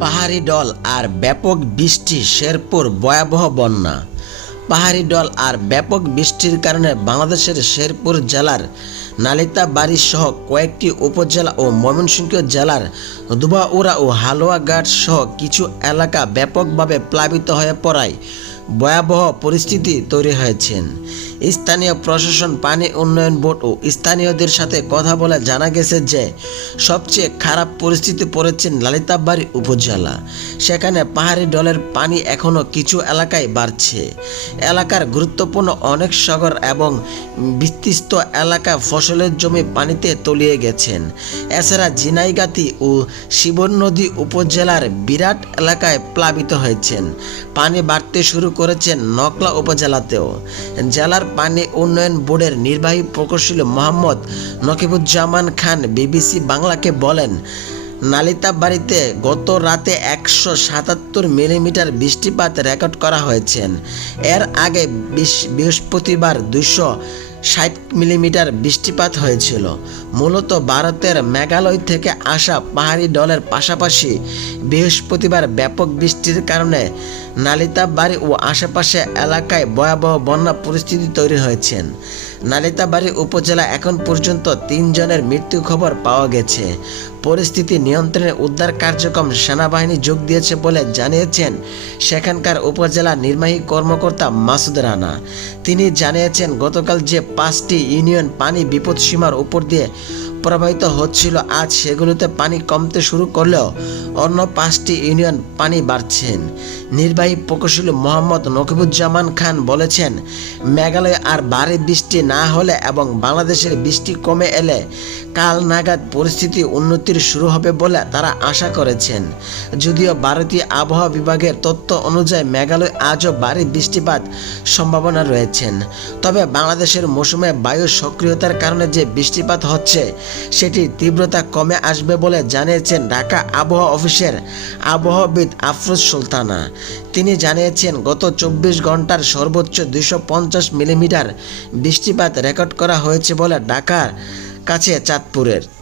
পাহাড়ি ডল আর ব্যাপক বৃষ্টি শেরপুর ভয়াবহ বন্যা। পাহাড়ি ডল আর ব্যাপক বৃষ্টির কারণে বাংলাদেশের শেরপুর জেলার নালিতাবাড়ি সহ কয়েকটি উপজেলা ও ময়মনসিংহ জেলার দুবাউরা ও হালুয়াঘাট সহ কিছু এলাকা ব্যাপকভাবে প্লাবিত হয়ে পড়ায় ভয়াবহ পরিস্থিতি তৈরি হয়েছেন স্থানীয় প্রশাসন, পানি উন্নয়ন বোর্ড ও স্থানীয়দের সাথে কথা বলে জানা গেছে যে, সবচেয়ে খারাপ পরিস্থিতি পড়েছেন লালিতাবাড়ি উপজেলা। সেখানে পাহাড়ি ডলের পানি এখনও কিছু এলাকায় বাড়ছে। এলাকার গুরুত্বপূর্ণ অনেক সাগর এবং বিস্তৃত এলাকা ফসলের জমি পানিতে তলিয়ে গেছেন। এছাড়া জিনাইগাতি ও শিবন নদী উপজেলার বিরাট এলাকায় প্লাবিত হয়েছেন। পানি বাড়তে শুরু করেছেন নকলা উপজেলাতেও। জেলার পানি উন্নয়ন বোর্ডের নির্বাহী প্রকৌশলী মোহাম্মদ নকিবুজ্জামান খান বিবিসি বাংলাকে বলেন, নালিতা বাড়িতে গত রাতে একশো সাতাত্তর মিলিমিটার বৃষ্টিপাত রেকর্ড করা হয়েছে। এর আগে বৃহস্পতিবার দুইশো ষাট মিলিমিটার বৃষ্টিপাত হয়েছিল। মূলত ভারতের মেঘালয় থেকে আসা পাহাড়ি দলের পাশাপাশি বৃহস্পতিবার ব্যাপক বৃষ্টির কারণে নালিতাবাড়ি ও আশেপাশে এলাকায় ভয়াবহ বন্যা পরিস্থিতি তৈরি হয়েছেন। নালিতাবাড়ি উপজেলা এখন পর্যন্ত তিনজনের মৃত্যু খবর পাওয়া গেছে। পরিস্থিতি নিয়ন্ত্রণে উদ্ধার কার্যক্রম সেনাবাহিনী যোগ দিয়েছে বলে জানিয়েছেন সেখানকার উপজেলা নির্বাহী কর্মকর্তা মাসুদ রানা। তিনি জানিয়েছেন, গতকাল যে পাঁচটি ইউনিয়ন পানি বিপদ সীমার উপর দিয়ে প্রবাহিত হচ্ছিল। আজ সেগুলোতে পানি কমতে শুরু করলেও অন্য পাঁচটি ইউনিয়ন পানি বাড়ছেন। নির্বাহী প্রকৌশলী মোহাম্মদ নকিবুজ্জামান খান বলেছেন, মেঘালয় আর ভারী বৃষ্টি না হলে এবং বাংলাদেশের বৃষ্টি কমে এলে কাল নাগাদ পরিস্থিতি উন্নতির শুরু হবে বলে তারা আশা করেছেন। যদিও ভারতীয় আবহাওয়া বিভাগের তথ্য অনুযায়ী মেঘালয় আজও ভারী বৃষ্টিপাত সম্ভাবনা রয়েছেন। তবে বাংলাদেশের মৌসুমে বায়ু সক্রিয়তার কারণে যে বৃষ্টিপাত হচ্ছে সেটির তীব্রতা কমে আসবে বলে জানিয়েছেন ঢাকা আবহাওয়া অফিসের আবহাওয়াবিদ আফরোজ সুলতানা। তিনি জানিয়েছেন, গত চব্বিশ ঘণ্টার সর্বোচ্চ দুশো পঞ্চাশ মিলিমিটার বৃষ্টিপাত রেকর্ড করা হয়েছে বলে ঢাকার কাছে চাঁদপুরের।